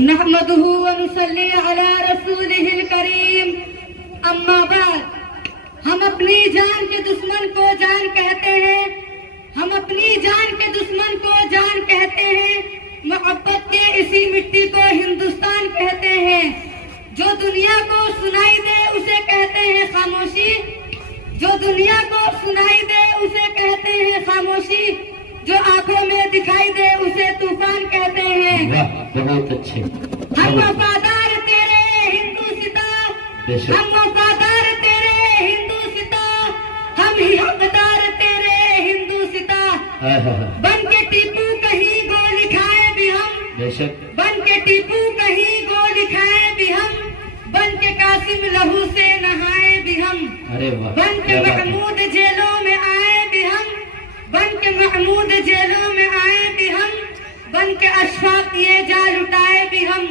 नहमदुहु व नुसल्ली अला रसूलिहिल करीम। अम्मा बाद, हम अपनी जान के दुश्मन को जान कहते हैं, हम अपनी जान के दुश्मन को जान कहते हैं। मोहब्बत के इसी मिट्टी को हिंदुस्तान कहते हैं। जो दुनिया को सुनाई दे उसे कहते हैं खामोशी, जो दुनिया को सुनाई दे उसे कहते हैं खामोशी, जो आंखों में दिखाई दे उसे तूफान कहते हैं। बहुत अच्छे। हम वफादार तेरे हिंदुस्ता, हम वफादार तेरे हिंदुस्ता, हम ही हकदार तेरे हिंदुस्ता। बन के टीपू कहीं गोली खाए भी हम, बेशक बन के टीपू कहीं गोली खाए भी हम, बन के कासिम लहू से नहाए भी हम। अरे वाह। बन के महमूद जेलों में आए भी हम, बन के महमूद जेलों में आए भी हम, बन के अशफाक ये जा लुटाए भी हम।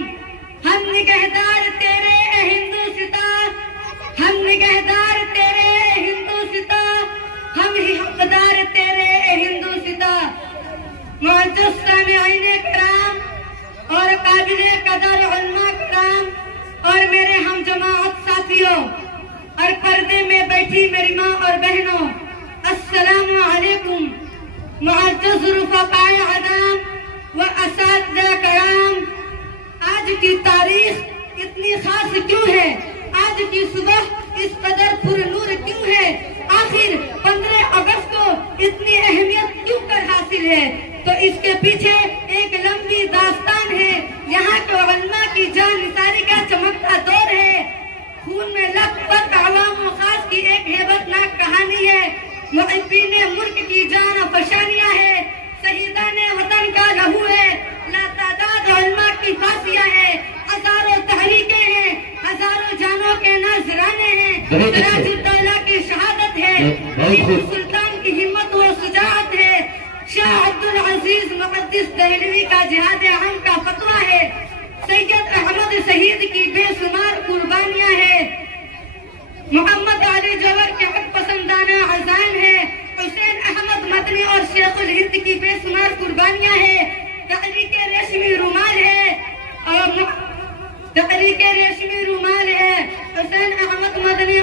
हम निगहदार तेरे हिंदुस्ता, हम निगहदार तेरे हिंदुस्ता, हम ही हकदार तेरे हिंदुस्ता। मुअज़्ज़ज़ सामिईन किराम और काबिले कदर उलमा किराम और मेरे हम जमाअत साथियों और पर्दे में बैठी मेरी माँ और बहनों, अस्सलामु अलैकुम। मुअज़्ज़ज़ रुफ़क़ाए अज़ाम व असातिज़ा किराम, आज की तारीख इतनी खास क्यों है? आज की सुबह इस कदर पुरनूर क्यों है? आखिर 15 अगस्त को इतनी अहमियत क्यों कर हासिल है? तो इसके पीछे एक लंबी दास्तान है। यहाँ के उलमा की जानिसारी का चमकता दौर है। खून में लथपथ अवाम खास की एक हेबतनाक कहानी है। मुहिब्बीने मुल्क की जान फशानियाँ है, शहीदाने वतन का लहू है, लातादाद उलमा की फांसियाँ है, हजारों तहरीकें हैं, हजारों जानों के नजराने हैं, सिराजुद्दौला की शहादत है, टीपू सुल्तान की हिम्मत व शुजाअत है, शाह अब्दुल अजीज मुक़द्दिस दहलवी का जिहाद अहम का फतवा है, सैयद अहमद शहीद की बेशुमार कुर्बानियाँ है, मोहम्मद अली जवर के हक पसंदाना अज़ान है, हुसैन अहमद मदनी और शेखुल हिंद की बेशुमार कुर्बानियाँ है, तहरीके रेशमी रुमाल है और तहरीके रेशमी रुमाल है, हुसैन अहमद मदनी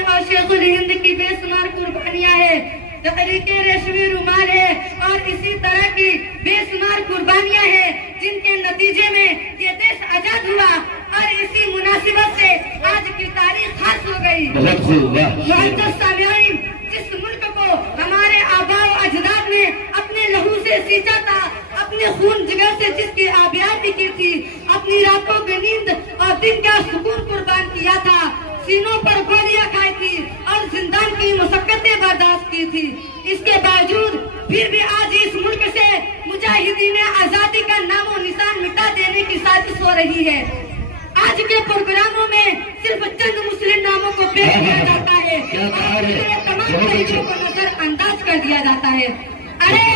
और शेखुल हिंद की बेशुमार कुर्बानियाँ है, तहरीके रेशमी रुमाल है और इसी तरह की बेशुमार कुर्बानियाँ हैं जिनके नतीजे में ये देश आजाद हुआ और इसी मुनासिबत से आज की तारीख खास हो गई। मुअज़्ज़ज़ सामिईन, जिस मुल्क को हमारे आबाओ अजदाद ने अपने लहू से सींचा था, अपने खून जिगर से जिसकी आबियाती की थी, अपनी रातों की नींद और दिन का सुकून कुर्बान किया था, सीनों पर गोलियां खाई थी और जिंदान की मुशक्कतें बर्दाश्त की थी, इसके बावजूद फिर भी आज इस मुल्क से मुजाहिदीन आजादी का नामो निशान मिटा देने की साजिश हो रही है। आज के प्रोग्रामों में सिर्फ चंद मुस्लिम नामों को पेश किया जाता है और तमाम तरीकों को नजरअंदाज कर दिया जाता है। अरे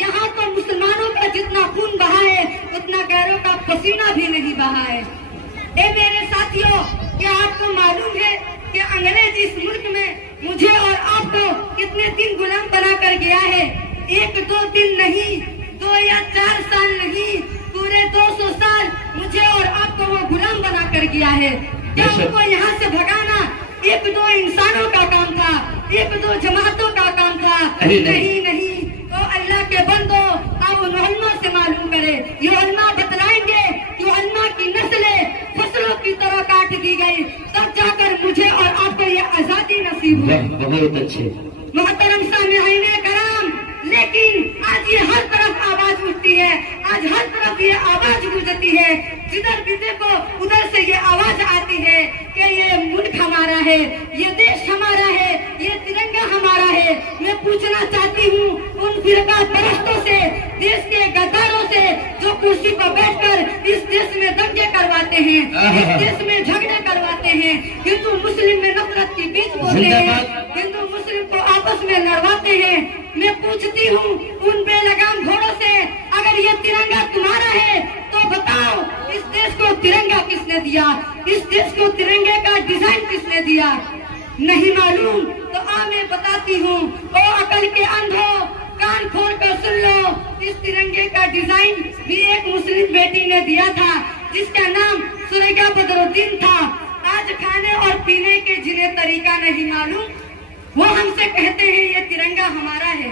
यहाँ तो मुसलमानों का जितना खून बहा है उतना गैरों का पसीना भी नहीं बहा है। ए मेरे साथियों, क्या आपको मालूम है कि अंग्रेज इस मुल्क में मुझे और आपको कितने दिन गुलाम बना कर गया है? 1-2 दिन नहीं, 2 या 4 साल नहीं, पूरे 200 साल मुझे और आपको वो गुलाम बना कर गया है। क्या उनको यहाँ से भगाना 1-2 इंसानों का काम था, 1-2 जमातों का काम था? नहीं नहीं, तो अल्लाह के बंदो आप उन उलमा से मालूम करे। ये उलमा बतलाएंगे कि उलमा की नस्लें फसलों की तरह काट दी गई, तब जाकर मुझे और आपको ये आजादी नसीब हुई। बहुत अच्छे। मोहतरम सामिईन किराम, लेकिन आज ये हर तरफ आवाज उठती है, आज हर तरफ ये आवाज गूंजती है, जिधर भी देखो उधर से ये आवाज आती है कि ये मुल्क हमारा है, ये देश हमारा है, ये तिरंगा हमारा है। मैं पूछना चाहती हूँ उन फिरका परस्तों से, देश के गद्दारों से जो कुर्सी पर बैठकर इस देश में दंगे करवाते हैं, इस देश में झगड़े करवाते हैं, हिंदू मुस्लिम में नफरत की बीज बोते हैं, हिंदू मुस्लिम को आपस में लड़वाते हैं। मैं पूछती हूँ उन बेलगाम घोड़ों से, अगर ये तिरंगा तुम्हारा है तो बताओ इस देश को तिरंगा किसने दिया? इस देश को तिरंगे का डिजाइन किसने दिया? नहीं मालूम तो मैं बताती हूँ। ओ अकल के अंधो, कान खोल कर सुन लो, इस तिरंगे तिरंगे का डिजाइन भी एक मुस्लिम बेटी ने दिया था, जिसका नाम सुरेगा बदरुद्दीन था। आज खाने और पीने के जिन्हें तरीका नहीं मालूम, वो हमसे कहते हैं ये तिरंगा हमारा है,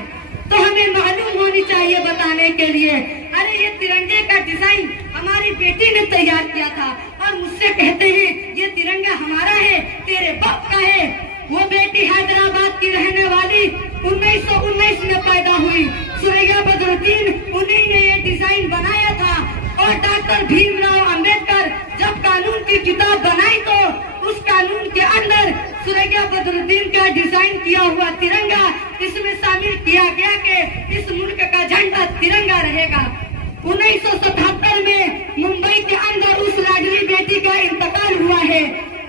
तो हमें मालूम होनी चाहिए बताने के लिए। अरे ये तिरंगे का डिजाइन हमारी बेटी ने तैयार किया था और मुझसे कहते हैं ये तिरंगा हमारा है, तेरे बाप का है। वो बेटी हैदराबाद की रहने वाली 1919 में पैदा हुई। सुरेगा बदरुद्दीन उन्हीं ने ये डिजाइन बनाया था। और डॉक्टर भीमराव अंबेडकर जब कानून की किताब बनाई तो उस कानून के अंदर सुरेगा बदरुद्दीन का डिजाइन किया हुआ तिरंगा इसमें शामिल किया गया कि इस मुल्क का झंडा तिरंगा रहेगा। 1977 में मुंबई के अंदर उस लाडली बेटी का इंतकाल हुआ है।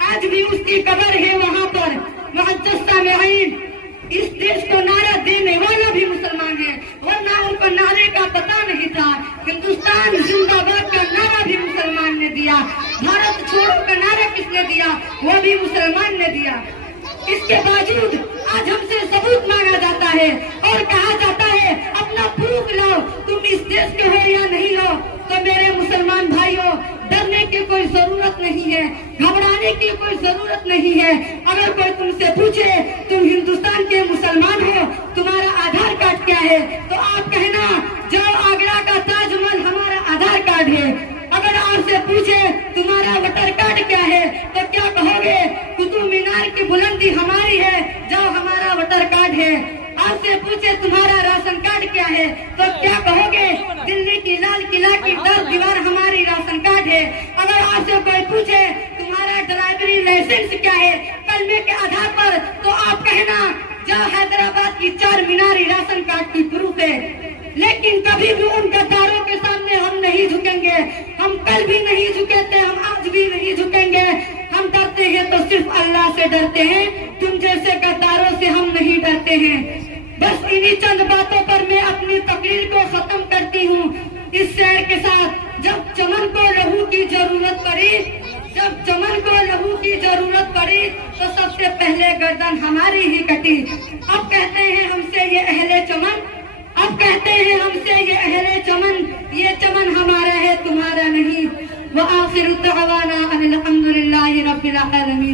आज भी उसकी कब्र है वहाँ पर, मुअज्जज़ में। इस देश को नारा देने वाला भी मुसलमान है, वरना उनको नारे का पता नहीं था। हिंदुस्तान जिंदाबाद का नारा भी मुसलमान ने दिया, भारत छोड़ो का नारा किसने दिया, वो भी मुसलमान ने दिया। इसके बावजूद आज हमसे सबूत मांगा जाता है और कहा जाता है अपना प्रूफ लाओ, तुम इस देश के हो या नहीं हो। तो मेरे मुसलमान भाइयों, डरने की कोई जरूरत नहीं है, घबराने की कोई जरूरत नहीं है। अगर कोई तुमसे पूछे तुम हिंदुस्तान के मुसलमान हो, तुम्हारा आधार कार्ड क्या है, तो आप कहना जाओ आगरा का ताजमहल हमारा आधार कार्ड है। अगर आपसे पूछे तुम्हारा वोटर कार्ड क्या है, तो क्या कहोगे, कुतुब मीनार की बुलंदी हमारी है, जाओ हमारा वोटर कार्ड है। आपसे पूछे तुम्हारा राशन कार्ड क्या है, तो क्या कहोगे, दिल्ली की लाल किला की 10 दीवार हमारी राशन कार्ड है। अगर आपसे कोई पूछे तुम्हारा ड्राइवरी लाइसेंस क्या है, कलमे के आधार पर, तो आप कहना जाओ हैदराबाद की 4 मीनारी राशन कार्ड की प्रूफ है। लेकिन कभी भी उन गद्दारों के सामने हम नहीं झुकेंगे। हम कल भी नहीं झुके थे, हम आज भी नहीं झुकेंगे। हम डरते हैं तो सिर्फ अल्लाह से डरते हैं, तुम जैसे गद्दारों से हम नहीं डरते हैं। बस इन्हीं चंद बातों पर मैं अपनी तकरीर को खत्म करती हूँ इस शेर के साथ। जब चमन को लहू की जरूरत पड़ी, जब चमन को लहू की जरूरत पड़ी, तो सबसे पहले गर्दन हमारी ही कटी। अब कहते हैं हमसे ये अहले चमन, अब कहते हैं हमसे ये अहले चमन, ये चमन हमारा है तुम्हारा नहीं। व आखिरु दअवाना अनिल हम्दुलिल्लाहि रब्बिल आलमीन।